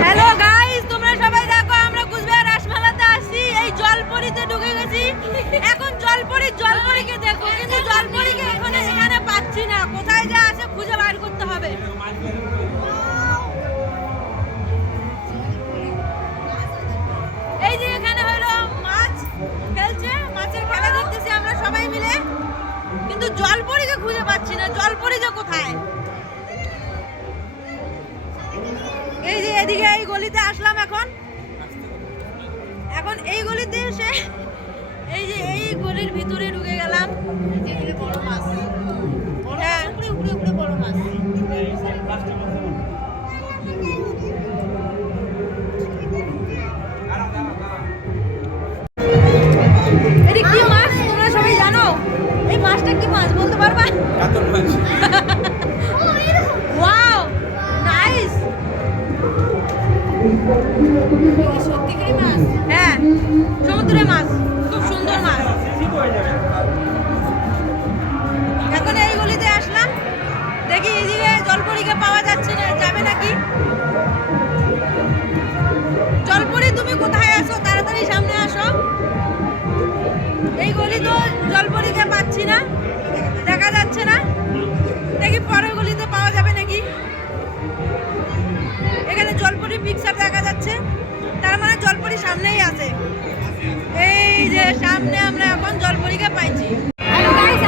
Hello guys, তোমরা সবাই দেখো আমরা কুচবিহার রাসমেলাতে আসছি। এই জলপরিতে ঢুকে গেছি। এখন জলপরিকে দেখো, কিন্তু জলপরিকে এখানে পাচ্ছি না। কোথায় যা আছে খুঁজে বার করতে হবে। এই যে এখানে হলো মাছ খেলছে, মাছের খেলা দেখতেছি আমরা সবাই মিলে, কিন্তু জলপরিকে খুঁজে পাচ্ছি না। জলপরি যে কোথায়? এই যে এদিকে এই গলিতে আসলাম। এখন এই গলিতে এসে এই যে এই গলির ভিতরে ঢুকে গেলাম। বড় মাছ, হ্যাঁ উপরে বড় মাছ। এটা কি মাছ তোমরা সবাই জানো? এই মাছটা কি মাছ বলতে পারবা? কাতল মাছ। Wow, nice. সত্যিকারের মাছ? হ্যাঁ, সমুদ্রের মাছ, খুব সুন্দর মাছ। এখন এই গলিতে আসলাম, দেখি এদিকে জলপরিকে পাওয়া যাচ্ছে না, যাবে নাকি? জলপরি তুমি কোথায় আছো? তাড়াতাড়ি সামনে আসো। এই গলি তো জলপরিকে পাচ্ছি না, দেখা যাচ্ছে না। দেখি পরের গলিতে পাওয়া যাবে নাকি। এখানে জলপরি পিকচার দেখা যাচ্ছে, তার মানে জলপরি সামনেই আছে। এই যে সামনে আমরা এখন জলপরিকে পাইছি।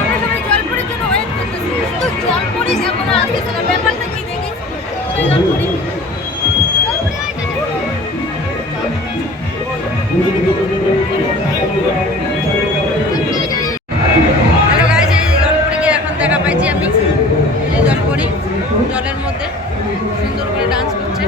আমরা সবাই জলপরির জন্য ওয়েট করতেছি, কিন্তু জলপরি এখনো আসছে না। ব্যাপারটা কি দেখি? জলপরি হ্যালো গাইস, এই জলপরিকে এখন দেখা পাইছি আমি। এই জলপরি জলের মধ্যে সুন্দর করে ডান্স করছে।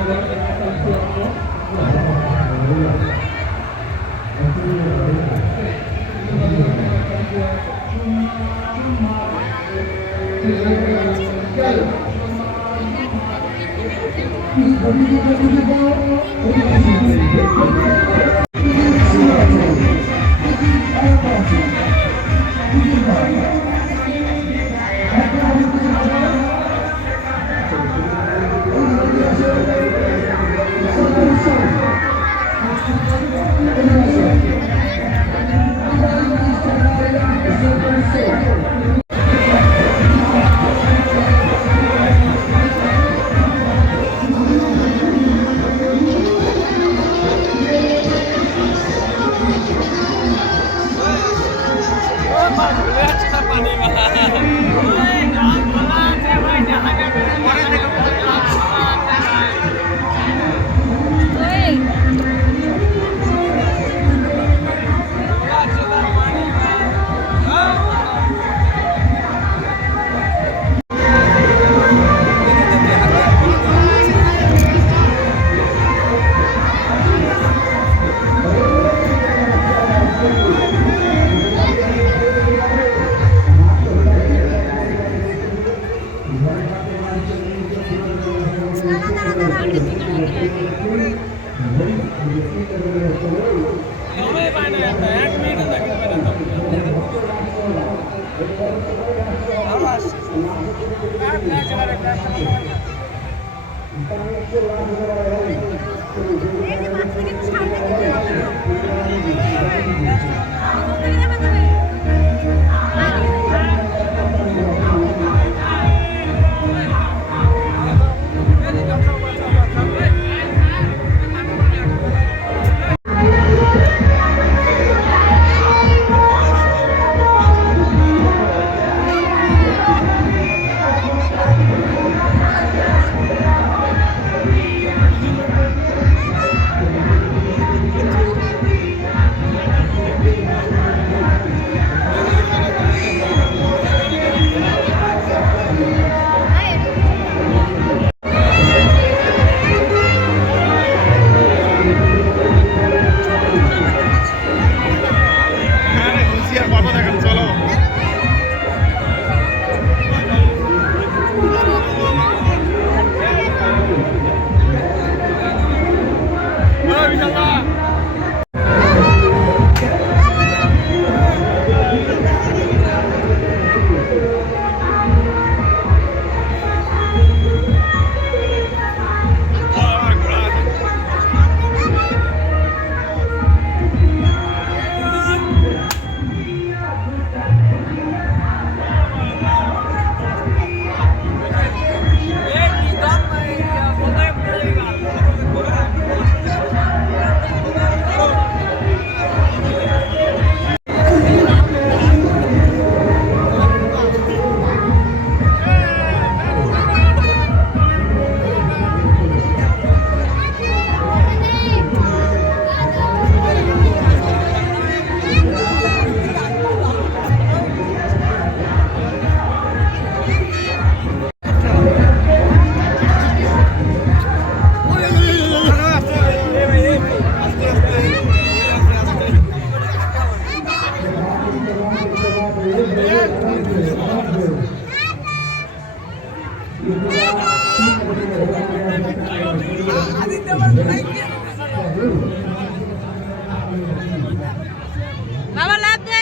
বাবা লাভ দে,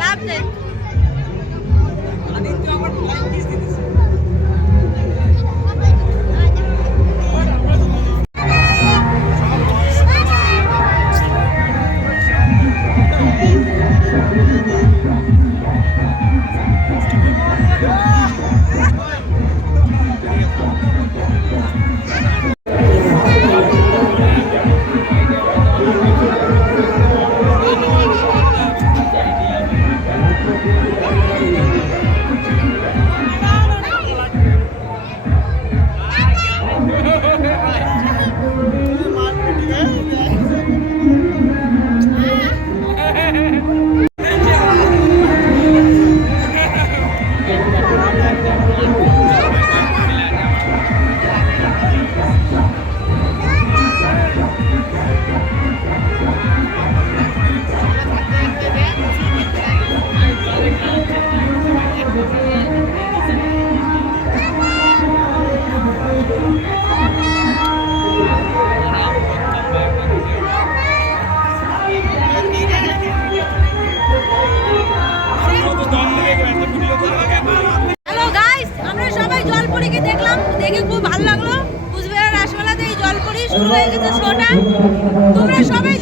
লাভ দে। হ্যালো গাইস, আমরা সবাই জলপরীকে দেখলাম, দেখে খুব ভালো লাগলো। কুচবিহার রাসমেলাতে এই জলপরী শুরু হয়ে গেছে শোটা। তোমরা সবাই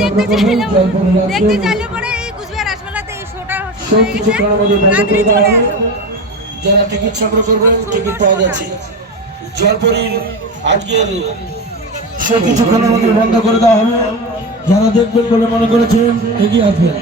দেখতে চাইলে পরে এই কুচবিহার রাসমেলাতে এই শোটা শুরু হয়ে গেছে। তাড়াতাড়ি চলে আসো। যারা টিকিট সংগ্রহ করবেন টিকিট পাওয়া যাচ্ছে। জলপরীর আজকের শো কিছুক্ষণের মধ্যে বন্ধ করে দেওয়া হবে। যারা দেখবেন বলে মনে করেছেন এগিয়ে আসবেন।